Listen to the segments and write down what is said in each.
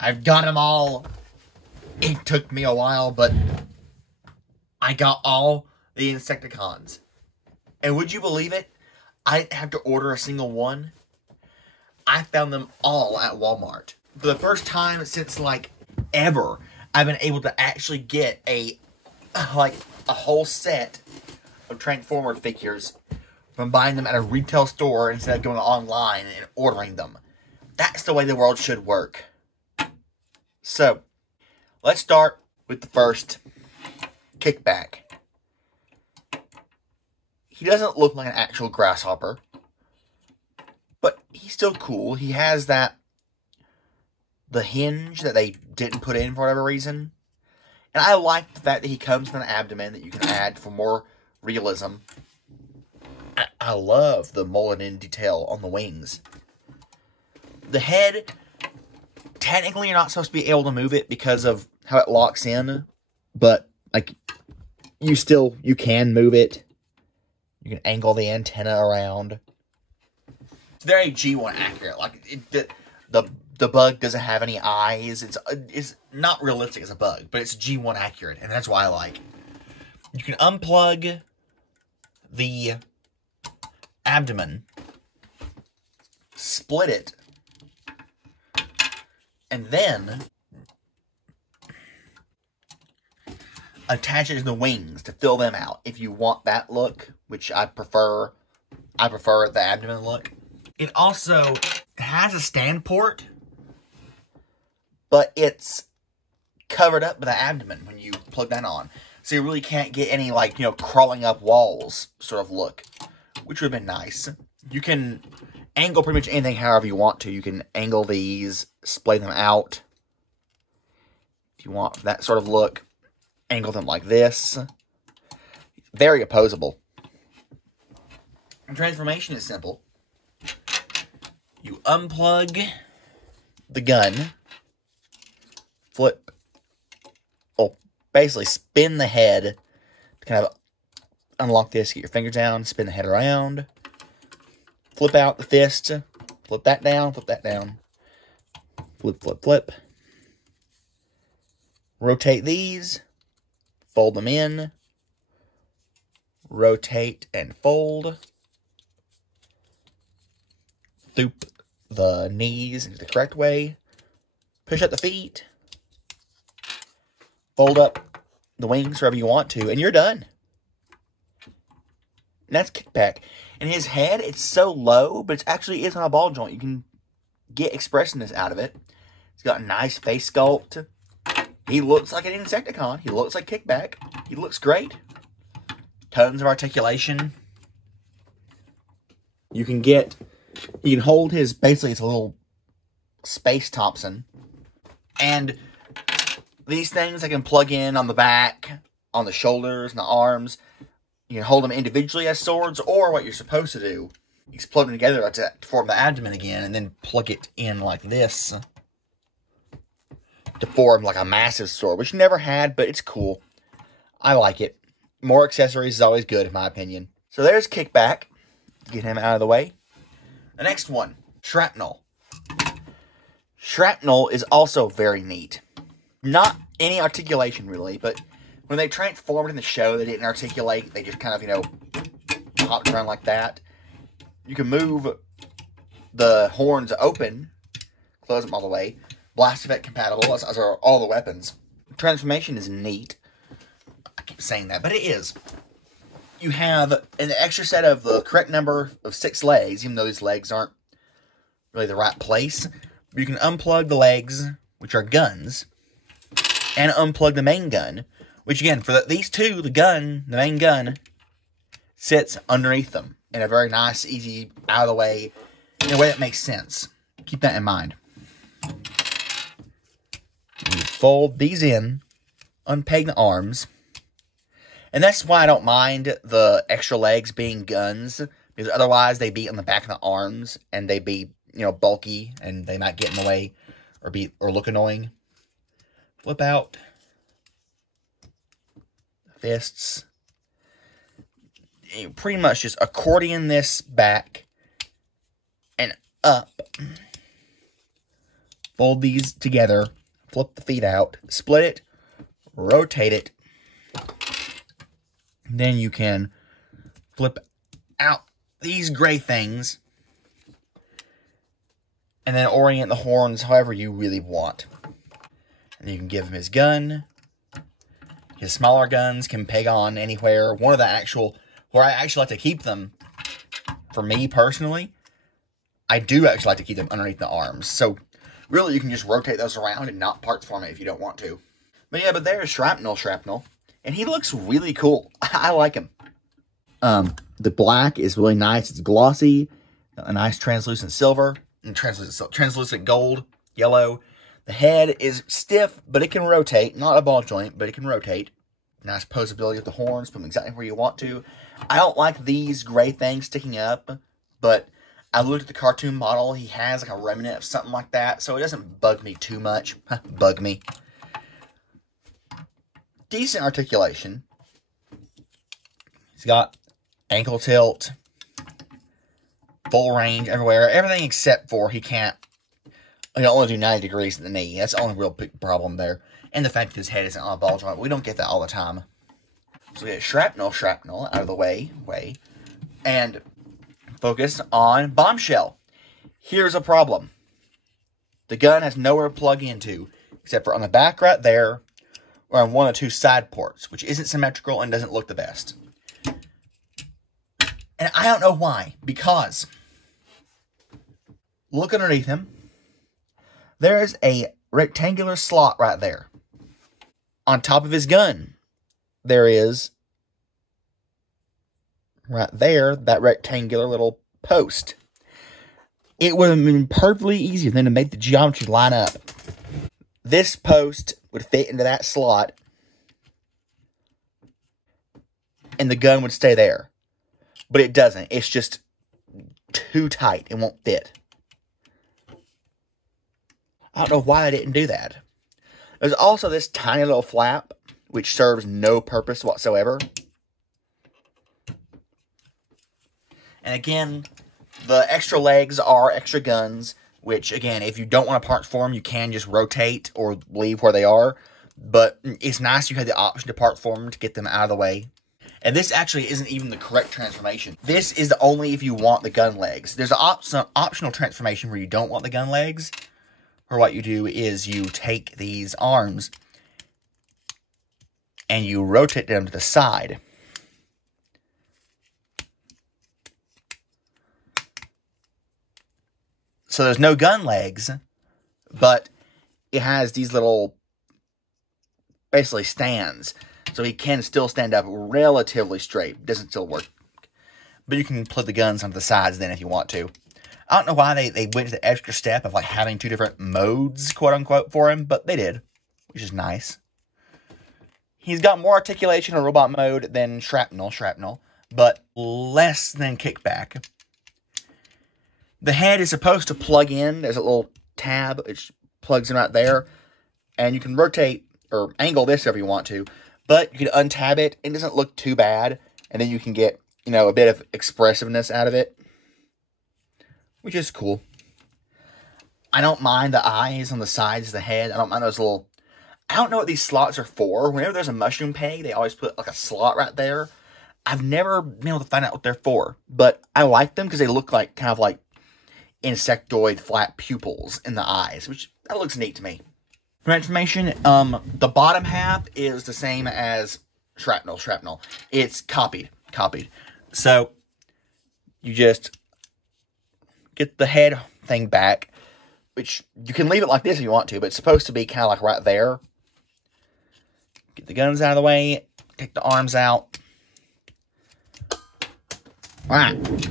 I've got them all. It took me a while, but I got all the Insecticons. And would you believe it? I didn't have to order a single one. I found them all at Walmart. For the first time since, like, ever, I've been able to actually get a whole set of Transformer figures from buying them at a retail store instead of going online and ordering them. That's the way the world should work. So, let's start with the first Kickback. He doesn't look like an actual grasshopper, but he's still cool. He has the hinge that they didn't put in for whatever reason. And I like the fact that he comes with an abdomen that you can add for more realism. I love the molded in detail on the wings. The head, technically you're not supposed to be able to move it because of how it locks in. But, like, you can move it. You can angle the antenna around. It's very G1 accurate. Like, the bug doesn't have any eyes. It's not realistic as a bug, but it's G1 accurate, and that's why I like. You can unplug the abdomen, split it, and then attach it to the wings to fill them out. If you want that look, which I prefer the abdomen look. It also has a stand port, but it's covered up by the abdomen when you plug that on. So you really can't get any, like, you know, crawling up walls sort of look, which would have been nice. You can angle pretty much anything however you want to. You can angle these, splay them out. If you want that sort of look, angle them like this. Very opposable. And transformation is simple. You unplug the gun, flip, basically spin the head to kind of unlock this, get your fingers down, spin the head around, flip out the fist, flip that down, flip, flip, flip. Rotate these, fold them in, rotate and fold. Loop the knees into the correct way. Push up the feet. Fold up the wings wherever you want to, and you're done. And that's Kickback. And his head, it's so low, but it actually is on a ball joint. You can get expressiveness out of it. He's got a nice face sculpt. He looks like an Insecticon. He looks like Kickback. He looks great. Tons of articulation. You can hold his, basically it's a little Space Thompson. And these things I can plug in on the back, on the shoulders, and the arms. You can hold them individually as swords, or what you're supposed to do is plug them together to form the abdomen again, and then plug it in like this to form like a massive sword, which you never had, but it's cool. I like it. More accessories is always good, in my opinion. So there's Kickback. Get him out of the way. The next one, Shrapnel. Shrapnel is also very neat. Not any articulation, really, but when they transformed in the show, they didn't articulate. They just kind of, you know, hopped around like that. You can move the horns open, close them all the way. Blast effect compatible, as are all the weapons. Transformation is neat. I keep saying that, but it is. You have an extra set of the correct number of 6 legs, even though these legs aren't really the right place. You can unplug the legs, which are guns, and unplug the main gun, which again, for these two, the main gun, sits underneath them in a very nice, easy, out of the way, in a way that makes sense. Keep that in mind. You fold these in, unpeg the arms, and that's why I don't mind the extra legs being guns, because otherwise they'd be on the back of the arms, and they'd be, you know, bulky, and they might get in the way, or look annoying. Flip out. Fists. You pretty much just accordion this back and up fold these together, flip the feet out, split it, rotate it. Then you can flip out these gray things and then orient the horns however you really want. And you can give him his gun. His smaller guns can peg on anywhere. One of the actual, where I actually like to keep them, for me personally, I do actually like to keep them underneath the arms. So really you can just rotate those around and not parts form it if you don't want to. But yeah, but there's Shrapnel. And he looks really cool. I like him. The black is really nice. It's glossy. A nice translucent silver. And translucent gold. Yellow. The head is stiff, but it can rotate. Not a ball joint, but it can rotate. Nice posability with the horns. Put them exactly where you want to. I don't like these gray things sticking up. But I looked at the cartoon model. He has like a remnant of something like that. So it doesn't bug me too much. Bug me. Decent articulation. He's got ankle tilt, full range everywhere. Everything except for he can't, he can only do 90 degrees at the knee. That's the only real big problem there. And the fact that his head isn't on a ball joint. We don't get that all the time. So we get Shrapnel out of the way. And focus on Bombshell. Here's a problem. The gun has nowhere to plug into, except for on the back right there, or on one or two side ports, which isn't symmetrical and doesn't look the best. And I don't know why, because look underneath him. There is a rectangular slot right there. On top of his gun, there is, right there, that rectangular little post. It would have been perfectly easy for them to make the geometry line up. This post would fit into that slot, and the gun would stay there. But it doesn't. It's just too tight. It won't fit. I don't know why I didn't do that. There's also this tiny little flap, which serves no purpose whatsoever. And again, the extra legs are extra guns, which, again, if you don't want to parts form, you can just rotate or leave where they are. But it's nice you have the option to part form to get them out of the way. And this actually isn't even the correct transformation. This is the only if you want the gun legs. There's an optional transformation where you don't want the gun legs. Or what you do is you take these arms and you rotate them to the side. So there's no gun legs, but it has these little, basically stands. So he can still stand up relatively straight. Doesn't still work. But you can put the guns onto the sides then if you want to. I don't know why they went to the extra step of like having two different modes, quote unquote, for him. But they did, which is nice. He's got more articulation in robot mode than Shrapnel, but less than Kickback. The head is supposed to plug in. There's a little tab. It plugs in right there. And you can rotate or angle this if you want to. But you can untab it. It doesn't look too bad. And then you can get, you know, a bit of expressiveness out of it. Which is cool. I don't mind the eyes on the sides of the head. I don't mind those little... I don't know what these slots are for. Whenever there's a mushroom peg, they always put like a slot right there. I've never been able to find out what they're for. But I like them because they look like kind of like insectoid flat pupils in the eyes, which that looks neat to me. For information, the bottom half is the same as Shrapnel. It's copied. So you just get the head thing back, which you can leave it like this if you want to, but it's supposed to be kind of like right there. Get the guns out of the way, take the arms out. All right.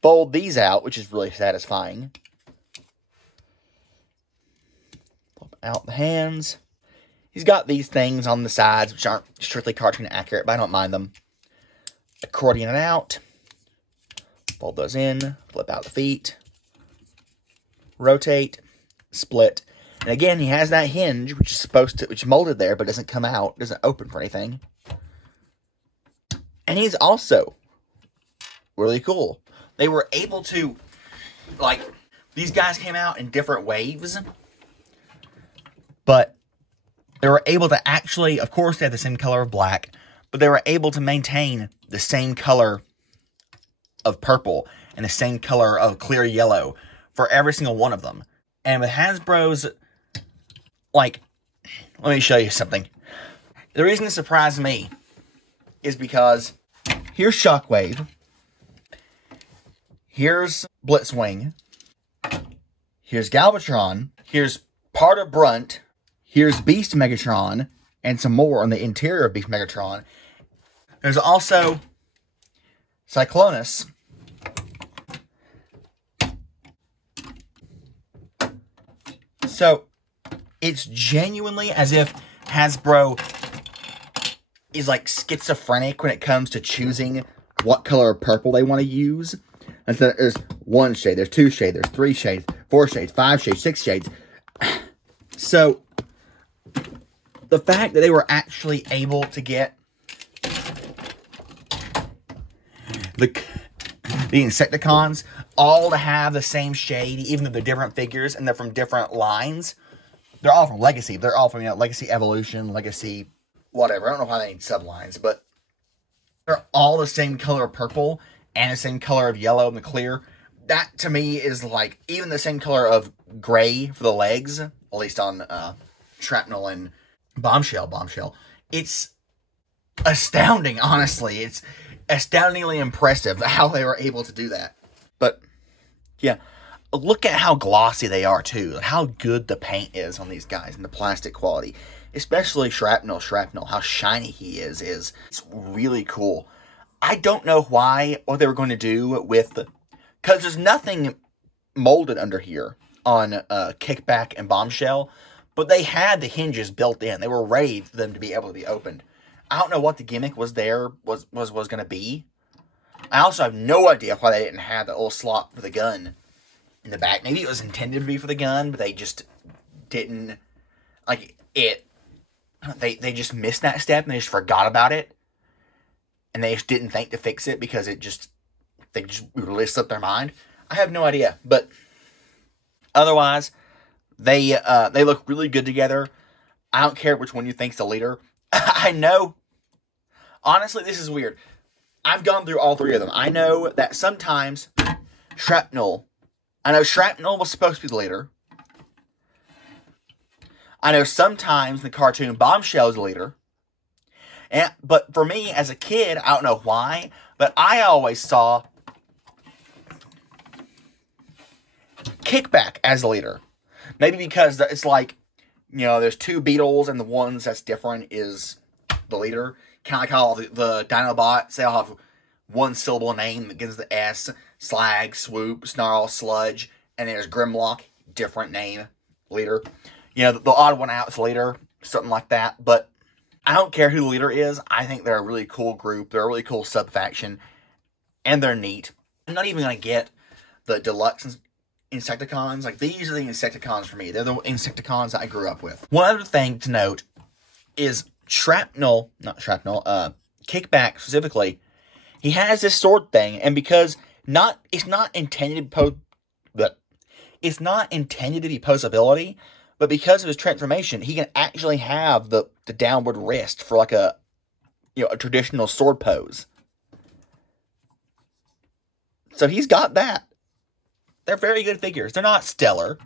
Fold these out, which is really satisfying. Pop out the hands. He's got these things on the sides, which aren't strictly cartoon accurate, but I don't mind them. Accordion it out. Fold those in. Flip out the feet. Rotate. Split. And again, he has that hinge, which is which is molded there, but doesn't come out. Doesn't open for anything. And he's also really cool. They were able to, like, these guys came out in different waves. But they were able to actually, of course, they had the same color of black, but they were able to maintain the same color of purple and the same color of clear yellow for every single one of them. And with Hasbro's, like, let me show you something. The reason it surprised me is because here's Shockwave, here's Blitzwing, here's Galvatron, here's part of Brunt, here's Beast Megatron, and some more on the interior of Beast Megatron. There's also Cyclonus. So, it's genuinely as if Hasbro is like schizophrenic when it comes to choosing what color of purple they want to use. And so there's 1 shade, there's 2 shades, there's 3 shades, 4 shades, 5 shades, 6 shades. So, the fact that they were actually able to get the Insecticons all to have the same shade, even though they're different figures and they're from different lines. They're all from Legacy. They're all from, Legacy Evolution, Legacy whatever. I don't know why they need sublines, but they're all the same color of purple and the same color of yellow and the clear. That, to me, is like even the same color of gray for the legs, at least on Shrapnel and Bombshell. It's astounding, honestly. It's astoundingly impressive how they were able to do that. But, yeah, look at how glossy they are, too. How good the paint is on these guys and the plastic quality. Especially Shrapnel, how shiny he is. It's really cool. I don't know what they were going to do with... Because there's nothing molded under here on Kickback and Bombshell. But they had the hinges built in. They were ready for them to be able to be opened. I don't know what the gimmick was going to be. I also have no idea why they didn't have that little slot for the gun in the back. Maybe it was intended to be for the gun, but they just didn't, like, they just missed that step and they just forgot about it. And they just didn't think to fix it because they just really slipped their mind. I have no idea, but otherwise, they look really good together. I don't care which one you think's the leader. I know, honestly, this is weird. I've gone through all 3 of them. I know that sometimes Shrapnel was supposed to be the leader. I know sometimes in the cartoon Bombshell is the leader. But for me, as a kid, I don't know why, but I always saw Kickback as the leader. Maybe because it's like, there's 2 Beetles and the ones that's different is the leader. Kind of like how the Dinobots, they all have 1 syllable name that begins with the S. Slag, Swoop, Snarl, Sludge. And there's Grimlock, different name, leader. The odd one out is the leader, something like that. But I don't care who the leader is. I think they're a really cool group. They're a really cool sub-faction. And they're neat. I'm not even going to get the deluxe Insecticons. Like, these are the Insecticons for me. They're the Insecticons that I grew up with. One other thing to note is Kickback specifically, he has this sword thing, and because it's not intended to be posability, but because of his transformation, he can actually have the downward wrist for like a traditional sword pose. So he's got that. They're very good figures. They're not stellar.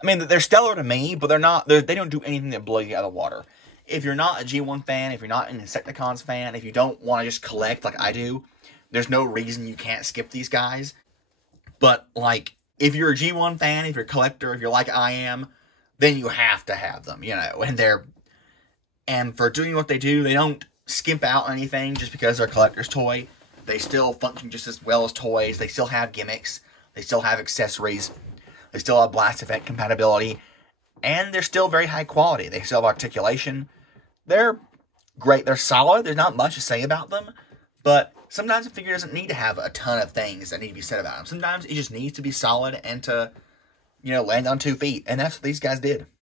I mean, they're stellar to me, but they don't do anything that blows you out of the water. If you're not a G1 fan, if you're not an Insecticons fan, if you don't want to just collect like I do, there's no reason you can't skip these guys. But, like, if you're a G1 fan, if you're a collector, if you're like I am, then you have to have them, and for doing what they do, they don't skimp out on anything just because they're a collector's toy. They still function just as well as toys. They still have gimmicks. They still have accessories. They still have blast effect compatibility. And they're still very high quality. They still have articulation. They're great. They're solid. There's not much to say about them. But sometimes a figure doesn't need to have a ton of things that need to be said about them. Sometimes it just needs to be solid and to, land on 2 feet. And that's what these guys did.